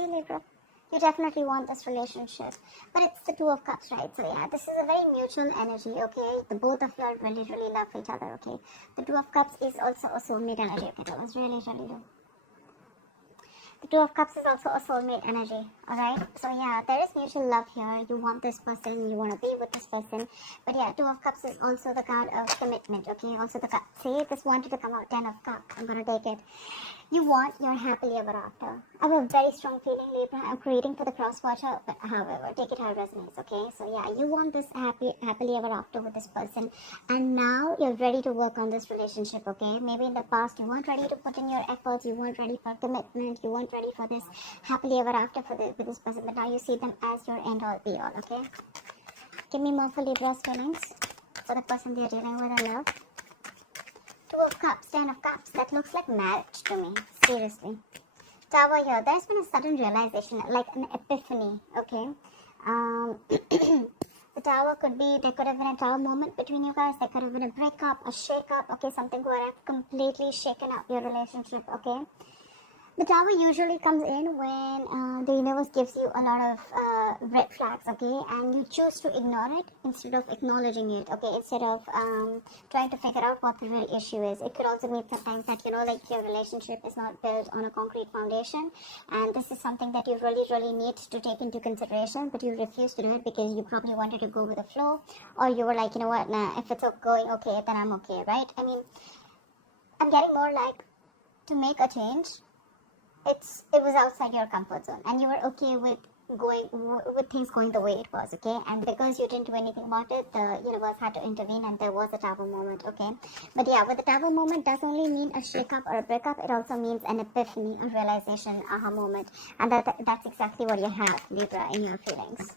See, Libra, you definitely want this relationship, but it's the Two of Cups, right? So yeah, this is a very mutual energy, okay? The both of you are really, really love each other, okay? The Two of Cups is also a soulmate energy, okay? That was really, really do. The Two of Cups is also a soulmate energy, alright? So yeah, there is mutual love here. You want this person, you want to be with this person. But yeah, Two of Cups is also the card of commitment, okay? Also the card, see, this wanted to come out, 10 of Cups. I'm going to take it. You want your happily ever after. I have a very strong feeling, Libra. I'm creating for the cross-watcher, but however, take it how it resonates, okay? So yeah, you want this happily ever after with this person. And now you're ready to work on this relationship, okay? Maybe in the past you weren't ready to put in your efforts, you weren't ready for commitment, you weren't ready for this happily ever after with this person, but now you see them as your end all be all, okay? Give me more for Libra's feelings for the person they're dealing with in love. Two of Cups, 10 of Cups. That looks like marriage to me. Seriously. Tower here. There's been a sudden realization, like an epiphany. Okay. The Tower could be, there could have been a Tower moment between you guys. There could have been a breakup, a shake-up. Okay, something could have completely shaken up your relationship. Okay. The Tower usually comes in when the universe gives you a lot of red flags, okay, and you choose to ignore it instead of acknowledging it, okay, instead of trying to figure out what the real issue is. It could also mean sometimes that, you know, like your relationship is not built on a concrete foundation, and this is something that you really, really need to take into consideration, but you refuse to do it because you probably wanted to go with the flow, or you were like, you know what, nah, if it's going okay, then I'm okay, right? I mean, I'm getting more like to make a change. It was outside your comfort zone, and you were okay with things going the way it was, okay? And because you didn't do anything about it, the universe had to intervene, and there was a Tower moment, okay? But yeah, with the Tower moment does only mean a shake-up or a breakup. It also means an epiphany, a realization, aha moment, and that's exactly what you have, Libra, in your feelings.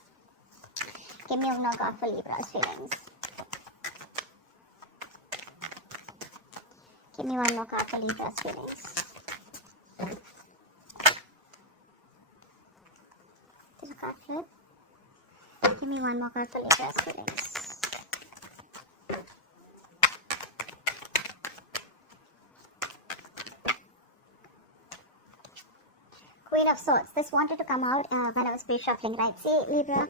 Give me a knockout for Libra's feelings. Give me one knockout for Libra's feelings. Card flip. Give me one more card for Libra's feelings. Queen of Swords. This wanted to come out when I was pre-shuffling, right? See, Libra,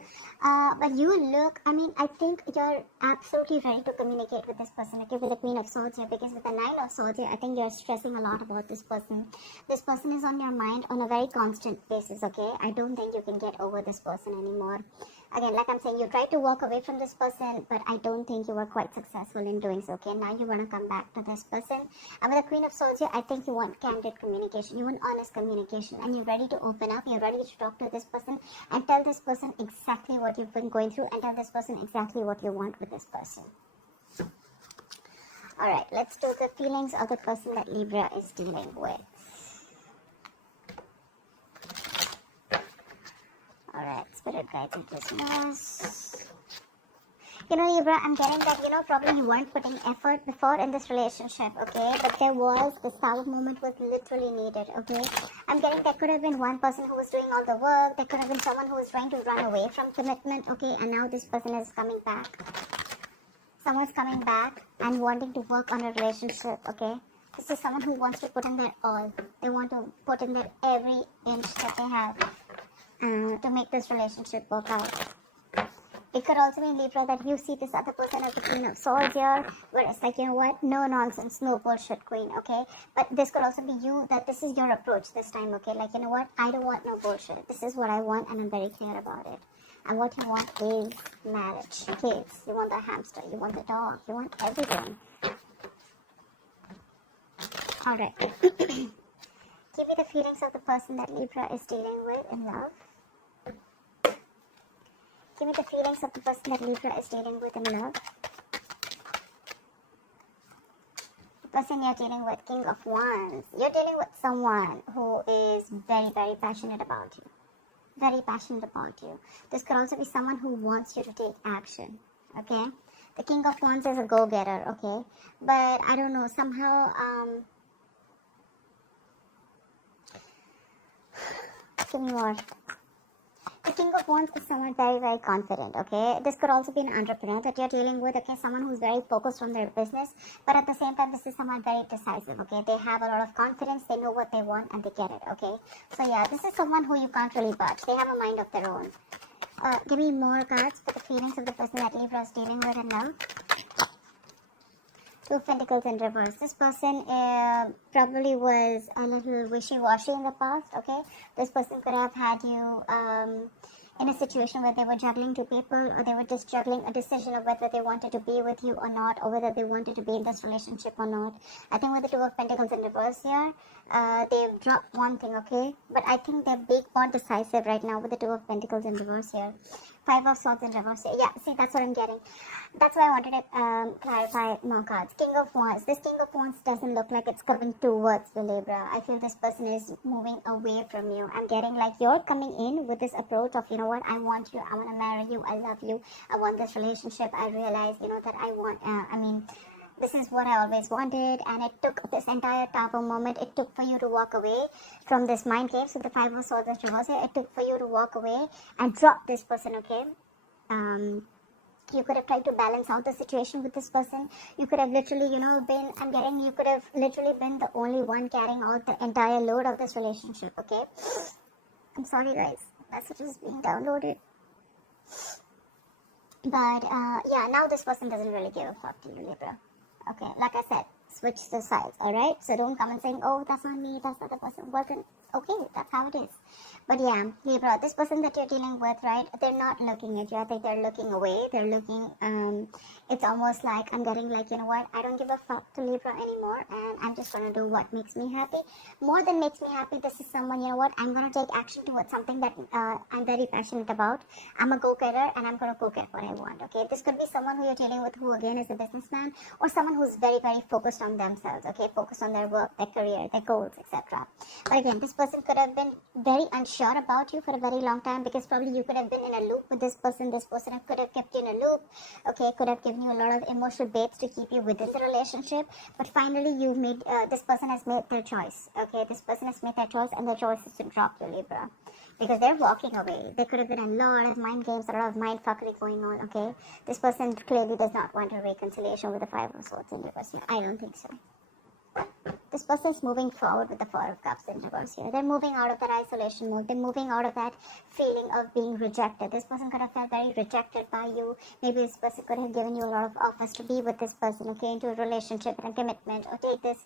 but you look, I mean, I think you're absolutely ready to communicate with this person, okay, with the Queen of Swords here, because with the Nine of Swords here, I think you're stressing a lot about this person. This person is on your mind on a very constant basis, okay? I don't think you can get over this person anymore. Again, like I'm saying, you tried to walk away from this person, but I don't think you were quite successful in doing so, okay? Now you want to come back to this person. And with the Queen of Swords here, I think you want candid communication. You want honest communication. And you're ready to open up. You're ready to talk to this person and tell this person exactly what you've been going through and tell this person exactly what you want with this person. Alright, let's do the feelings of the person that Libra is dealing with. Alright, Spirit Guides and Listeners. You know, Libra, I'm getting that, you know, probably you weren't putting effort before in this relationship, okay? But there was, this Tower moment was literally needed, okay? I'm getting that could have been one person who was doing all the work. There could have been someone who was trying to run away from commitment, okay? And now this person is coming back. Someone's coming back and wanting to work on a relationship, okay? This is someone who wants to put in their all. They want to put in their every inch that they have to make this relationship work out. It could also be, Libra, that you see this other person as the Queen of Swords here, where it's like, you know what, no nonsense, no bullshit queen, okay? But this could also be you, that this is your approach this time, okay? Like, you know what, I don't want no bullshit. This is what I want, and I'm very clear about it. And what you want is marriage, kids. You want the hamster, you want the dog, you want everything. Alright. Give me the feelings of the person that Libra is dealing with in love. Give me the feelings of the person that Libra is dealing with in love. The person you're dealing with, King of Wands. You're dealing with someone who is very, very passionate about you. Very passionate about you. This could also be someone who wants you to take action. Okay? The King of Wands is a go-getter. Okay? But I don't know, somehow, give me more. The King of Wands is someone very, very confident, okay? This could also be an entrepreneur that you're dealing with, okay? Someone who's very focused on their business, but at the same time, this is someone very decisive, okay? They have a lot of confidence, they know what they want, and they get it, okay? So yeah, this is someone who you can't really budge. They have a mind of their own. Give me more cards for the feelings of the person that Libra is dealing with in love. Two of Pentacles in reverse. This person probably was a little wishy-washy in the past, okay? This person could have had you in a situation where they were juggling two people, or they were just juggling a decision of whether they wanted to be with you or not, or whether they wanted to be in this relationship or not. I think with the Two of Pentacles in reverse here, they've dropped one thing, okay? But I think they're big more decisive right now with the Two of Pentacles in reverse here. Five of Swords in reverse here. Yeah, see, that's what I'm getting. That's why I wanted to clarify more cards. King of Wands. This King of Wands doesn't look like it's coming towards you, Libra. I feel this person is moving away from you. I'm getting like you're coming in with this approach of, you know what, I want you, I want to marry you, I love you, I want this relationship. I realize, you know, that I want, this is what I always wanted, and it took this entire Tower moment, it took for you to walk away from this mind cave. So the Five of Swords is reversed here. It took for you to walk away and drop this person, okay? You could have tried to balance out the situation with this person. You could have literally, you know, you could have literally been the only one carrying out the entire load of this relationship, okay? I'm sorry, guys. Message is being downloaded. But, yeah, now this person doesn't really give a fuck to you, Libra. Okay, like I said, switch the sides, alright? So don't come and saying, oh, that's not me, that's not the person. Wasn't okay, that's how it is. But yeah, Libra, this person that you're dealing with, right, they're not looking at you. I think they're looking away. They're looking, it's almost like I'm getting like, you know what, I don't give a fuck to Libra anymore, and I'm just going to do what makes me happy. More than makes me happy, this is someone, you know what, I'm going to take action towards something that I'm very passionate about. I'm a go-getter, and I'm going to go get what I want, okay? This could be someone who you're dealing with who, again, is a businessman, or someone who's very, very focused on themselves, okay? Focused on their work, their career, their goals, etc. But again, this person could have been very unsure about you for a very long time, because probably you could have been in a loop with this person. This person could have kept you in a loop, okay? Could have given you a lot of emotional baits to keep you with this relationship. But finally, you made this person has made their choice, okay? This person has made their choice, and their choice is to drop you, Libra, because they're walking away. There could have been a lot of mind games, a lot of mind fuckery going on, okay? This person clearly does not want a reconciliation with the Five of Swords in reverse. I don't think so. This person is moving forward with the Four of Cups in reverse here. They're moving out of that isolation mode. They're moving out of that feeling of being rejected. This person could have felt very rejected by you. Maybe this person could have given you a lot of offers to be with this person, okay, into a relationship and a commitment, or take this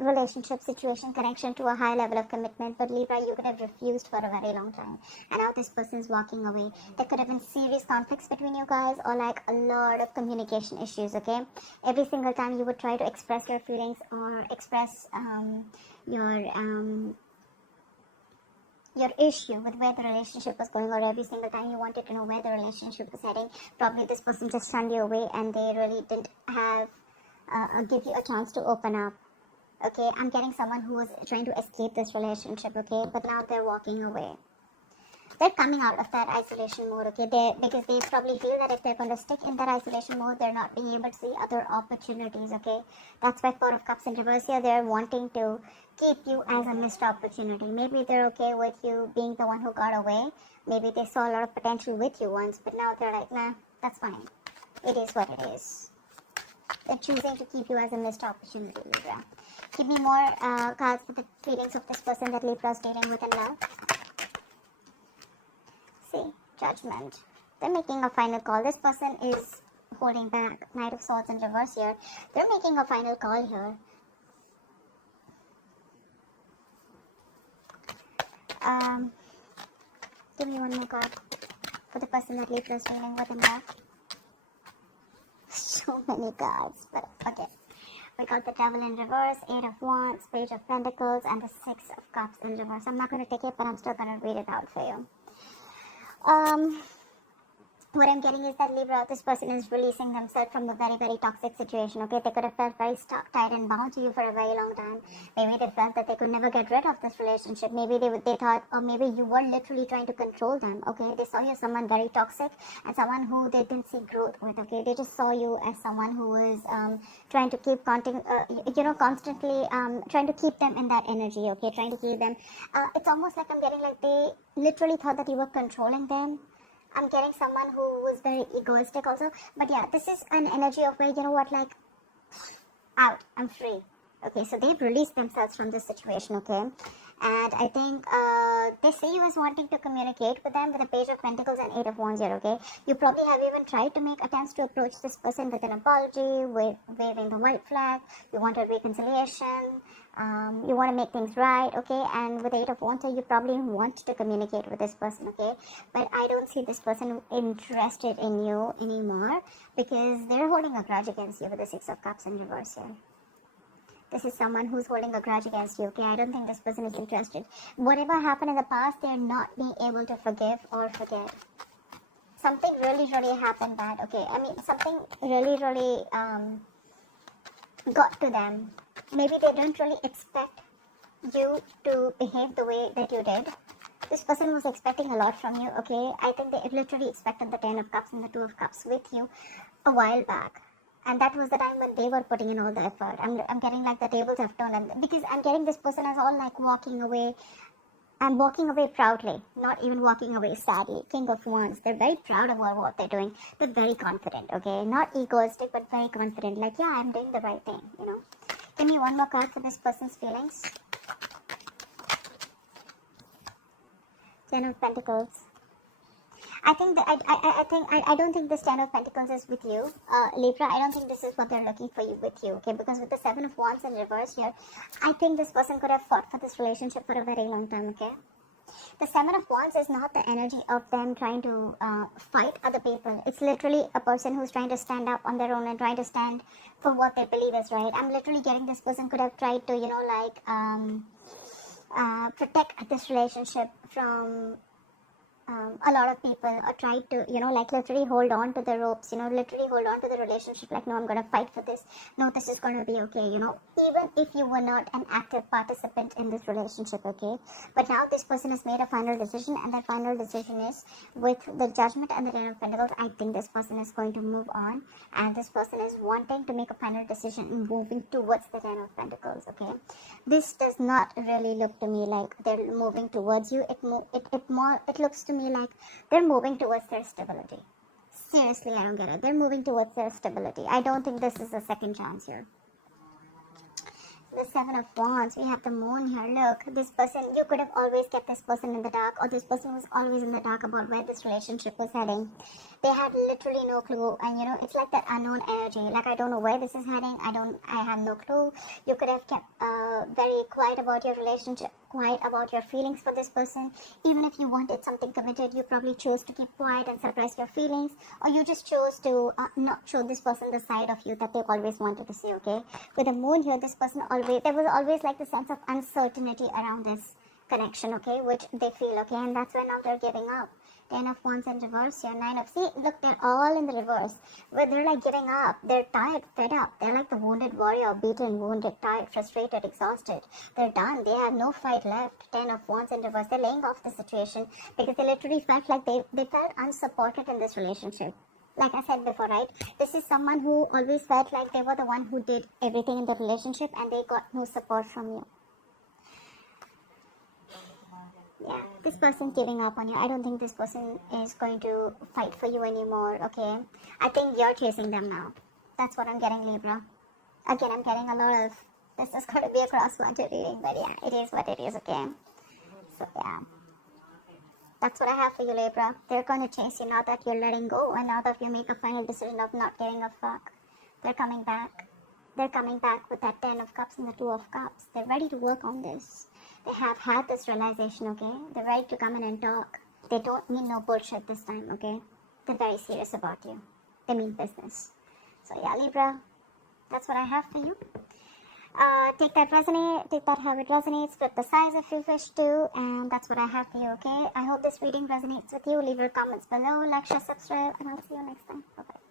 relationship, situation, connection to a high level of commitment. But Libra, you could have refused for a very long time. And now this person is walking away. There could have been serious conflicts between you guys, or like a lot of communication issues, okay? Every single time you would try to express your feelings or express your issue with where the relationship was going, or every single time you wanted to know where the relationship was heading, probably this person just shunned you away, and they really didn't have give you a chance to open up. Okay, I'm getting someone who was trying to escape this relationship, okay, but now they're walking away. They're coming out of that isolation mode, okay, because they probably feel that if they're going to stick in that isolation mode, they're not being able to see other opportunities, okay? That's why Four of Cups in reverse here, they're wanting to keep you as a missed opportunity. Maybe they're okay with you being the one who got away. Maybe they saw a lot of potential with you once, but now they're like, nah, that's fine. It is what it is. They're choosing to keep you as a missed opportunity, Libra. Give me more cards for the feelings of this person that Libra is dealing with in love. See, Judgment. They're making a final call. This person is holding back. Knight of Swords in reverse here. They're making a final call here. Give me one more card for the person that Libra is dealing with in love. So many cards, but okay. We got the Devil in reverse, Eight of Wands, Page of Pentacles, and the Six of Cups in reverse. I'm not going to take it, but I'm still going to read it out for you. What I'm getting is that Libra, this person is releasing themselves from a very, very toxic situation, okay? They could have felt very stuck, tied and bound to you for a very long time. Maybe they felt that they could never get rid of this relationship. Maybe they thought, or maybe you were literally trying to control them, okay? They saw you as someone very toxic and someone who they didn't see growth with, okay? They just saw you as someone who was trying to keep constantly trying to keep them in that energy, okay? Trying to keep them. It's almost like I'm getting like they literally thought that you were controlling them. I'm getting someone who was very egoistic also. But yeah, this is an energy of where, you know what, like, out, I'm free. Okay, so they've released themselves from this situation, okay? And I think they see you as wanting to communicate with them with a Page of Pentacles and Eight of Wands here, okay? You probably have even tried to make attempts to approach this person with an apology, waving the white flag. You want a reconciliation. You want to make things right, okay? And with Eight of Wands, you probably want to communicate with this person, okay? But I don't see this person interested in you anymore because they're holding a grudge against you with the Six of Cups in reverse here. This is someone who's holding a grudge against you, okay? I don't think this person is interested. Whatever happened in the past, they're not being able to forgive or forget. Something really, really happened bad, okay? I mean, something really, really got to them. Maybe they don't really expect you to behave the way that you did. This person was expecting a lot from you, okay? I think they literally expected the Ten of Cups and the Two of Cups with you a while back. And that was the time when they were putting in all the effort. I'm getting like the tables have turned. And because I'm getting this person as all like walking away. I'm walking away proudly, not even walking away sadly. King of Wands. They're very proud about what they're doing. They're very confident, okay? Not egoistic, but very confident. Like, yeah, I'm doing the right thing, you know? Give me one more card for this person's feelings. Ten of Pentacles. I think that I don't think this Ten of Pentacles is with you, Libra. I don't think this is what they're looking for you with you, okay? Because with the Seven of Wands in reverse here, I think this person could have fought for this relationship for a very long time, okay? The Seven of Wands is not the energy of them trying to fight other people. It's literally a person who's trying to stand up on their own and trying to stand for what they believe is right. I'm literally getting this person could have tried to, you know, like protect this relationship from a lot of people, or tried to, you know, like literally hold on to the ropes, you know, literally hold on to the relationship, like, no, I'm going to fight for this, no, this is going to be okay, you know, even if you were not an active participant in this relationship, okay? But now this person has made a final decision, and that final decision is with the Judgment and the Ten of Pentacles. I think this person is going to move on, and this person is wanting to make a final decision and moving towards the Ten of Pentacles, okay? This does not really look to me like they're moving towards you. It looks to me like they're moving towards their stability. Seriously, I don't get it. They're moving towards their stability. I don't think this is a second chance here. The Seven of Wands, we have the Moon here. Look, this person, you could have always kept this person in the dark, or this person was always in the dark about where this relationship was heading. They had literally no clue, and you know, it's like that unknown energy. Like, I don't know where this is heading. I have no clue. You could have kept very quiet about your relationship, quiet about your feelings for this person. Even if you wanted something committed, you probably chose to keep quiet and suppress your feelings, or you just chose to not show this person the side of you that they always wanted to see, okay? With the Moon here, this person there was always like the sense of uncertainty around this connection, okay, which they feel, okay, and that's why now they're giving up. Ten of Wands in reverse here, Nine of, see, look, they're all in the reverse, where they're like giving up, they're tired, fed up, they're like the wounded warrior, beaten, wounded, tired, frustrated, exhausted, they're done, they have no fight left. Ten of Wands in reverse, they're laying off the situation because they literally felt like they felt unsupported in this relationship. Like I said before, right? This is someone who always felt like they were the one who did everything in the relationship and they got no support from you. Yeah, this person's giving up on you. I don't think this person is going to fight for you anymore, okay? I think you're chasing them now. That's what I'm getting, Libra. Again, I'm getting a lot of, this is going to be a cross-wanted reading, but yeah, it is what it is, okay? So, yeah. That's what I have for you, Libra. They're going to chase you now that you're letting go, and now that you make a final decision of not giving a fuck. They're coming back. They're coming back with that Ten of Cups and the Two of Cups. They're ready to work on this. They have had this realization, okay? They're ready to come in and talk. They don't mean no bullshit this time, okay? They're very serious about you. They mean business. So yeah, Libra, that's what I have for you. Take that how it resonates, flip the size if you wish to, and that's what I have for you, okay? I hope this reading resonates with you. Leave your comments below, like, share, subscribe, and I'll see you next time. Bye-bye.